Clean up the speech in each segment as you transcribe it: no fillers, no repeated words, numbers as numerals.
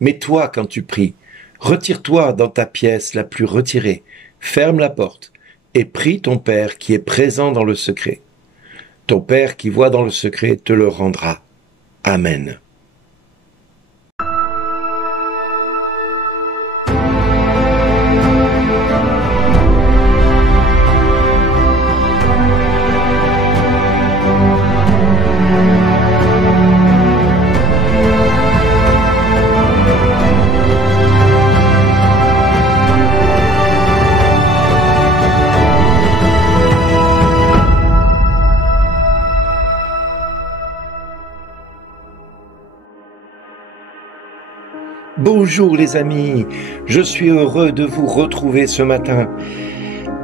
Mais toi, quand tu pries, retire-toi dans ta pièce la plus retirée, ferme la porte, et prie ton Père qui est présent dans le secret. Ton Père qui voit dans le secret te le rendra. Amen. Bonjour les amis, je suis heureux de vous retrouver ce matin.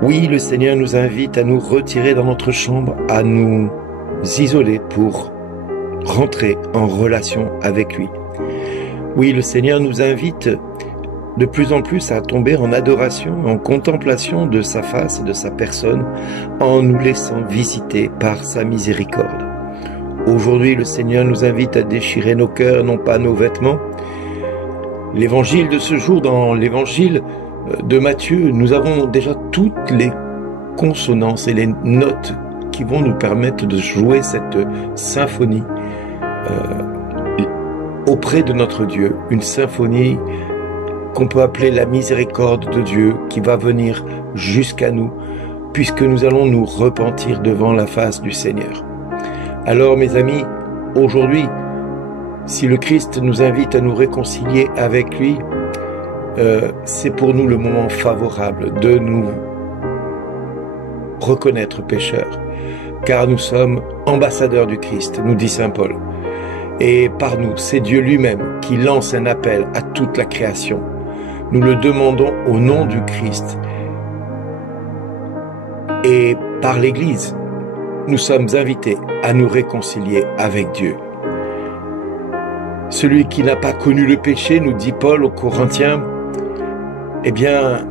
Oui, le Seigneur nous invite à nous retirer dans notre chambre, à nous isoler pour rentrer en relation avec lui. Oui, le Seigneur nous invite de plus en plus à tomber en adoration, en contemplation de sa face et de sa personne, en nous laissant visiter par sa miséricorde. Aujourd'hui, le Seigneur nous invite à déchirer nos cœurs, non pas nos vêtements. L'évangile de ce jour, dans l'évangile de Matthieu, nous avons déjà toutes les consonances et les notes qui vont nous permettre de jouer cette symphonie auprès de notre Dieu. Une symphonie qu'on peut appeler la miséricorde de Dieu qui va venir jusqu'à nous, puisque nous allons nous repentir devant la face du Seigneur. Alors mes amis, aujourd'hui, si le Christ nous invite à nous réconcilier avec lui, c'est pour nous le moment favorable de nous reconnaître pécheurs, car nous sommes ambassadeurs du Christ, nous dit saint Paul. Et par nous, c'est Dieu lui-même qui lance un appel à toute la création. Nous le demandons au nom du Christ. Et par l'Église, nous sommes invités à nous réconcilier avec Dieu. Celui qui n'a pas connu le péché, nous dit Paul aux Corinthiens, eh bien,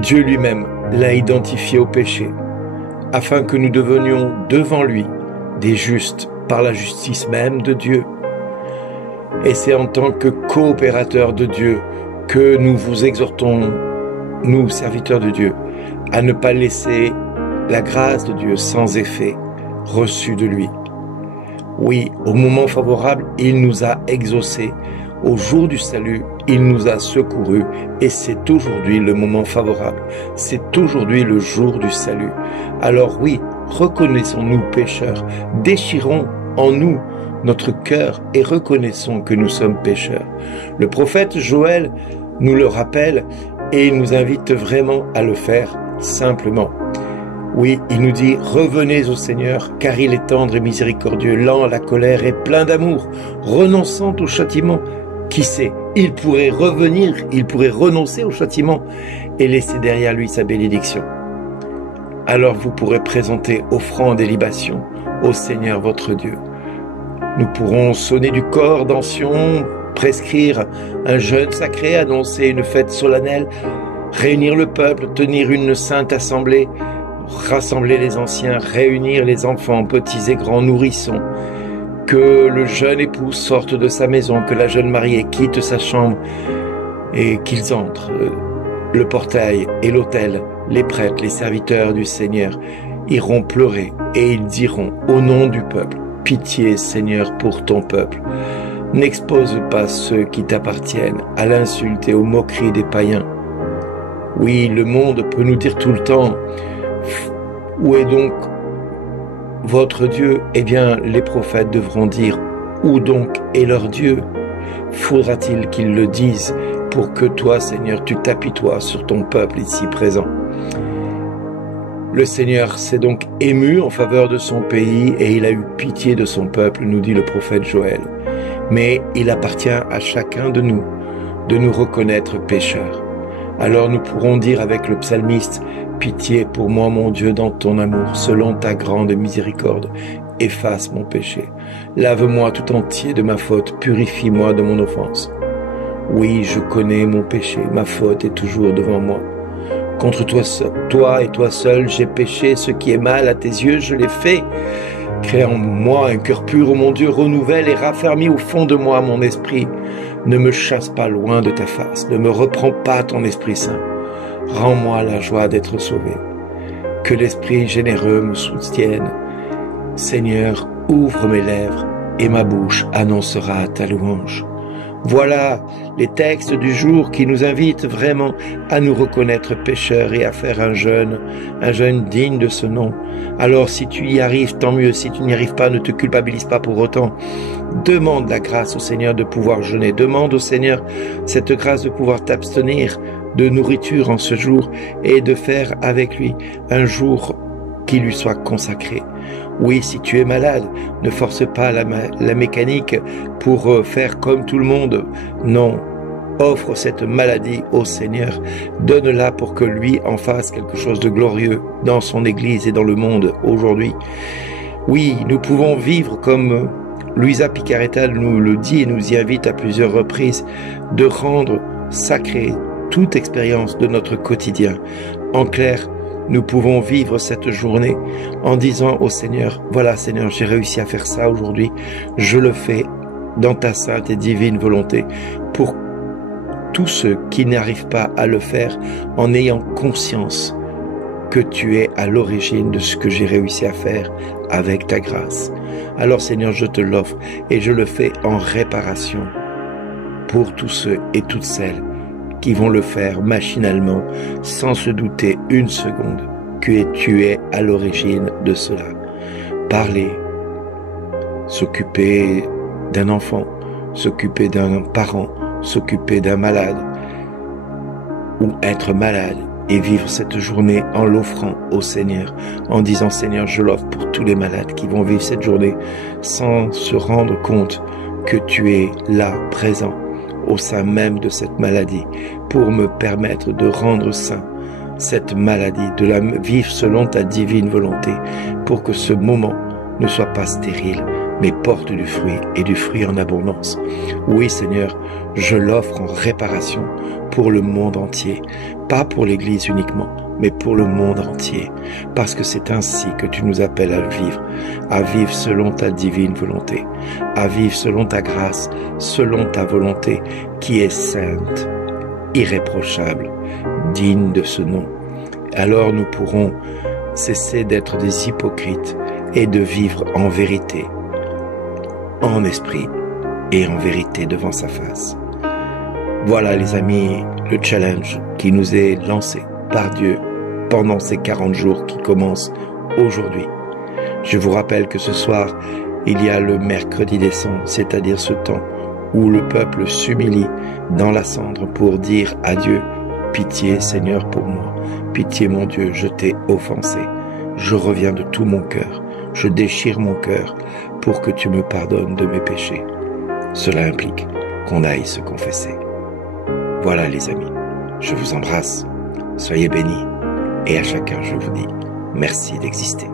Dieu lui-même l'a identifié au péché, afin que nous devenions devant lui des justes par la justice même de Dieu. Et c'est en tant que coopérateurs de Dieu que nous vous exhortons, nous, serviteurs de Dieu, à ne pas laisser la grâce de Dieu sans effet reçue de lui. Oui, au moment favorable, il nous a exaucés. Au jour du salut, il nous a secourus. Et c'est aujourd'hui le moment favorable. C'est aujourd'hui le jour du salut. Alors oui, reconnaissons-nous pécheurs. Déchirons en nous notre cœur et reconnaissons que nous sommes pécheurs. Le prophète Joël nous le rappelle et il nous invite vraiment à le faire simplement. Oui, il nous dit « Revenez au Seigneur, car il est tendre et miséricordieux, lent à la colère et plein d'amour, renonçant au châtiment. » Qui sait, il pourrait revenir, il pourrait renoncer au châtiment et laisser derrière lui sa bénédiction. Alors vous pourrez présenter offrande et libation au Seigneur votre Dieu. Nous pourrons sonner du cor d'anciens, prescrire un jeûne sacré, annoncer une fête solennelle, réunir le peuple, tenir une sainte assemblée, rassembler les anciens, réunir les enfants, petits et grands, nourrissons, que le jeune époux sorte de sa maison, que la jeune mariée quitte sa chambre et qu'ils entrent. Le portail et l'autel, les prêtres, les serviteurs du Seigneur iront pleurer et ils diront au nom du peuple, pitié Seigneur pour ton peuple. N'expose pas ceux qui t'appartiennent à l'insulte et aux moqueries des païens. Oui, le monde peut nous dire tout le temps, où est donc votre Dieu? Eh bien, les prophètes devront dire, où donc est leur Dieu? Faudra-t-il qu'ils le disent pour que toi, Seigneur, tu t'apitoies sur ton peuple ici présent? Le Seigneur s'est donc ému en faveur de son pays et il a eu pitié de son peuple, nous dit le prophète Joël. Mais il appartient à chacun de nous reconnaître pécheurs. Alors nous pourrons dire avec le psalmiste, pitié pour moi mon Dieu dans ton amour, selon ta grande miséricorde, efface mon péché. Lave-moi tout entier de ma faute, purifie-moi de mon offense. Oui, je connais mon péché, ma faute est toujours devant moi. Contre toi et toi seul, j'ai péché, ce qui est mal à tes yeux, je l'ai fait. Crée en moi un cœur pur, ô mon Dieu, renouvelle et raffermis au fond de moi mon esprit. Ne me chasse pas loin de ta face, ne me reprends pas ton Esprit Saint. Rends-moi la joie d'être sauvé. Que l'Esprit généreux me soutienne. Seigneur, ouvre mes lèvres et ma bouche annoncera ta louange. Voilà les textes du jour qui nous invitent vraiment à nous reconnaître pécheurs et à faire un jeûne digne de ce nom. Alors si tu y arrives, tant mieux. Si tu n'y arrives pas, ne te culpabilise pas pour autant. Demande la grâce au Seigneur de pouvoir jeûner. Demande au Seigneur cette grâce de pouvoir t'abstenir de nourriture en ce jour et de faire avec lui un jour qui lui soit consacré. Oui, si tu es malade, ne force pas la mécanique pour faire comme tout le monde. Non, offre cette maladie au Seigneur. Donne-la pour que lui en fasse quelque chose de glorieux dans son Église et dans le monde aujourd'hui. Oui, nous pouvons vivre comme Luisa Picaretta nous le dit et nous y invite à plusieurs reprises, de rendre sacrée toute expérience de notre quotidien. En clair, nous pouvons vivre cette journée en disant au Seigneur, voilà Seigneur, j'ai réussi à faire ça aujourd'hui, je le fais dans ta sainte et divine volonté pour tous ceux qui n'arrivent pas à le faire en ayant conscience que tu es à l'origine de ce que j'ai réussi à faire avec ta grâce. Alors Seigneur, je te l'offre et je le fais en réparation pour tous ceux et toutes celles qui vont le faire machinalement, sans se douter une seconde que tu es à l'origine de cela. Parler, s'occuper d'un enfant, s'occuper d'un parent, s'occuper d'un malade, ou être malade, et vivre cette journée en l'offrant au Seigneur, en disant Seigneur, je l'offre pour tous les malades qui vont vivre cette journée sans se rendre compte que tu es là, présent, au sein même de cette maladie, pour me permettre de rendre sain cette maladie, de la vivre selon ta divine volonté, pour que ce moment ne soit pas stérile, mais porte du fruit et du fruit en abondance. Oui Seigneur, je l'offre en réparation pour le monde entier, pas pour l'Église uniquement, mais pour le monde entier, parce que c'est ainsi que tu nous appelles à vivre selon ta divine volonté, à vivre selon ta grâce, selon ta volonté qui est sainte, irréprochable, digne de ce nom. Alors nous pourrons cesser d'être des hypocrites et de vivre en vérité, en esprit et en vérité devant sa face. Voilà les amis, le challenge qui nous est lancé par Dieu pendant ces 40 jours qui commencent aujourd'hui. Je vous rappelle que ce soir, il y a le mercredi des cendres, c'est-à-dire ce temps où le peuple s'humilie dans la cendre pour dire à Dieu, pitié Seigneur pour moi, pitié mon Dieu, je t'ai offensé, je reviens de tout mon cœur, je déchire mon cœur pour que tu me pardonnes de mes péchés. Cela implique qu'on aille se confesser. Voilà les amis, je vous embrasse, soyez bénis et à chacun je vous dis merci d'exister.